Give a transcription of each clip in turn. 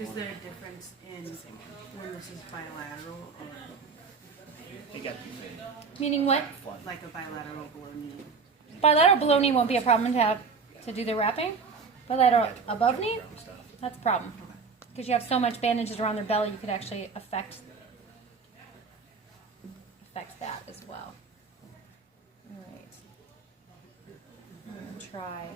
Is there a difference in when this is bilateral or It got to be faded. Meaning what? like a bilateral below knee? Bilateral below knee won't be a problem to do the wrapping. Bilateral above knee, that's a problem. Because you have so much bandages around their belly, you could actually affect that as well. All right. I'm gonna try.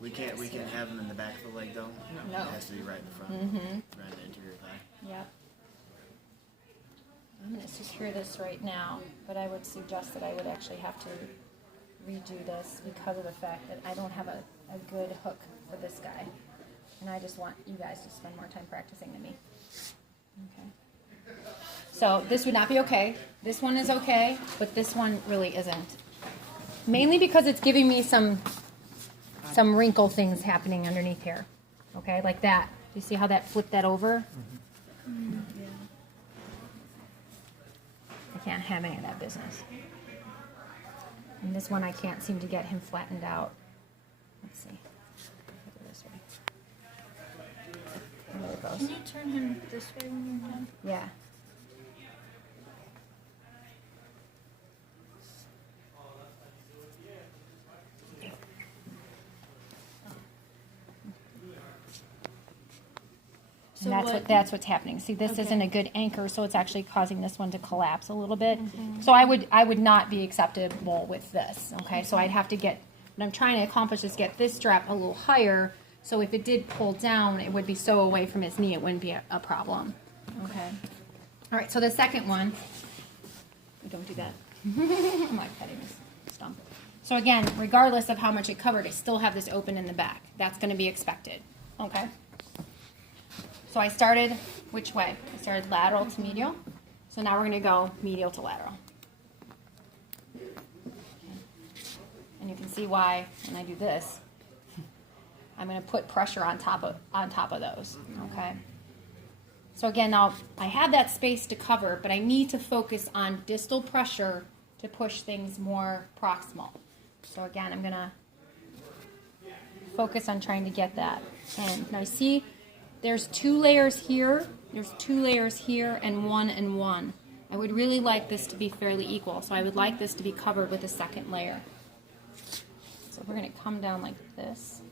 We can't have them in the back of the leg though. No. It has to be right in the front, Mm-hmm. right in the interior thigh. Yep. I'm going to secure this right now, but I would suggest that I would actually have to redo this because of the fact that I don't have a good hook for this guy. And I just want you guys to spend more time practicing than me. Okay. So this would not be okay. This one is okay, but this one really isn't. Mainly because it's giving me some wrinkle things happening underneath here. Okay, like that. You see how that flipped that over? Mm-hmm. I can't have any of that business. And this one I can't seem to get him flattened out. Let's see. Put it this way. There it goes. Can you turn him this way when you're done? Yeah. So And that's what's happening. See, this Okay. isn't a good anchor, so it's actually causing this one to collapse a little bit. So I would not be acceptable with this. Okay, so I'd have to get what I'm trying to accomplish is get this strap a little higher. So if it did pull down, it would be so away from his knee, it wouldn't be a problem. Okay. All right. So the second one, don't do that. I'm like petting this stump. So again, regardless of how much it covered, I still have this open in the back. That's going to be expected. Okay. So I started, which way? I started lateral to medial. So now we're going to go medial to lateral. And you can see why when I do this, I'm going to put pressure on top of those. Okay. So again, now I have that space to cover, but I need to focus on distal pressure to push things more proximal. So again, I'm going to focus on trying to get that. And now see, there's 2 layers here, there's 2 layers here, and 1 and 1. I would really like this to be fairly equal, so I would like this to be covered with a second layer. So we're going to come down like this.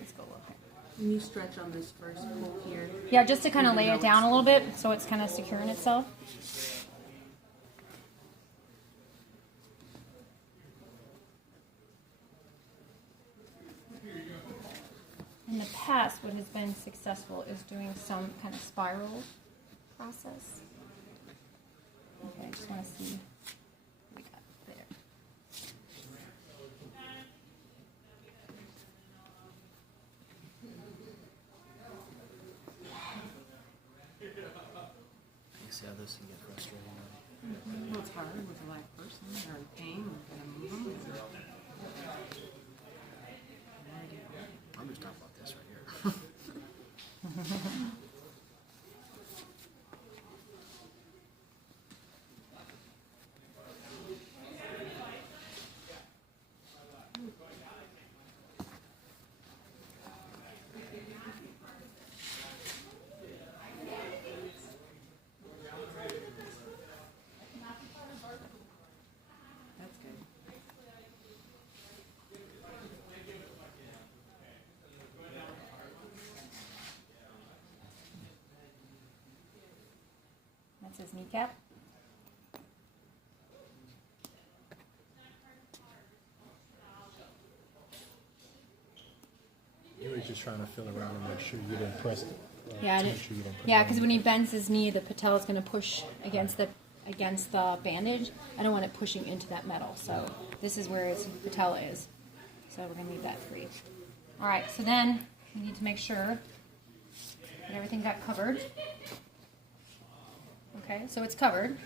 Let's go look. Can you stretch on this first pull here? Yeah, just to kind of lay it down a little bit so it's kind of securing itself. In the past, what has been successful is doing some kind of spiral process. Okay, I just want to see what we got there. You see how this can get frustrating? Well, it's hard with a live person or pain. We're gonna move them. I'm just talking about this right here. That's good. That's his kneecap. You were just trying to feel around and make sure you didn't press it. Yeah, to make sure you don't put it yeah, on. because when he bends his knee, the patella is going to push against the bandage. I don't want it pushing into that metal, so this is where his patella is. So we're going to leave that free. All right, so then we need to make sure that everything got covered. Okay, so it's covered.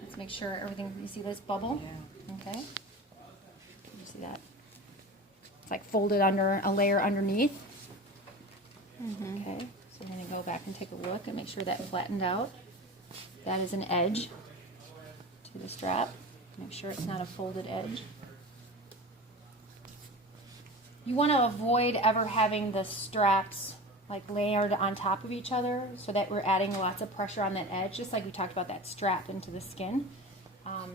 Let's make sure everything. You see this bubble? Yeah. Okay. You see that? It's like folded under a layer underneath. Okay, so we're going to go back and take a look and make sure that flattened out. That is an edge to the strap. Make sure it's not a folded edge. You want to avoid ever having the straps like layered on top of each other so that we're adding lots of pressure on that edge, just like we talked about that strap into the skin. A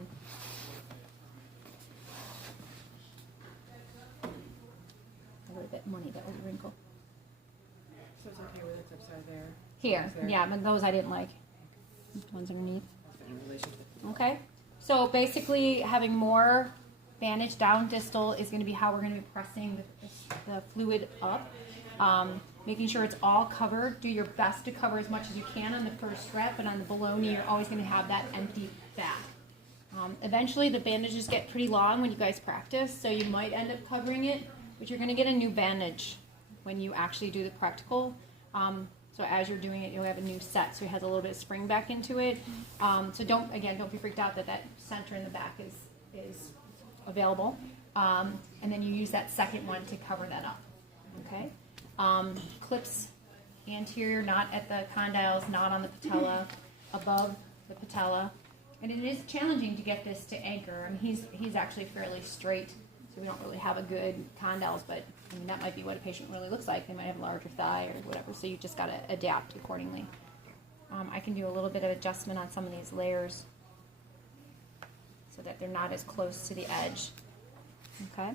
little bit money, that little wrinkle. So it's okay with it's upside there? Here, There. yeah, but those I didn't like. The ones underneath. In relation to Okay, so basically having more bandage down distal is going to be how we're going to be pressing the fluid up. Making sure it's all covered. Do your best to cover as much as you can on the first strap, but on the below knee you're always going to have that empty back. Eventually the bandages get pretty long when you guys practice, so you might end up covering it, but you're going to get a new bandage when you actually do the practical. So as you're doing it, you'll have a new set, so it has a little bit of spring back into it. So don't be freaked out that center in the back is available. And then you use that second one to cover that up. Okay. Clips anterior, not at the condyles, not on the patella, above the patella. And it is challenging to get this to anchor. I mean, he's actually fairly straight, so we don't really have a good condyles, but I mean, that might be what a patient really looks like. They might have a larger thigh or whatever, so you just got to adapt accordingly. I can do a little bit of adjustment on some of these layers so that they're not as close to the edge. Okay?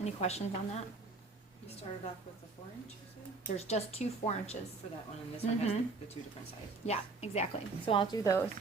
Any questions on that? You started off with the 4 inch, you said? There's just 2 4 inches. For that one, and this one has the 2 different sizes. Yeah, exactly. So I'll do those.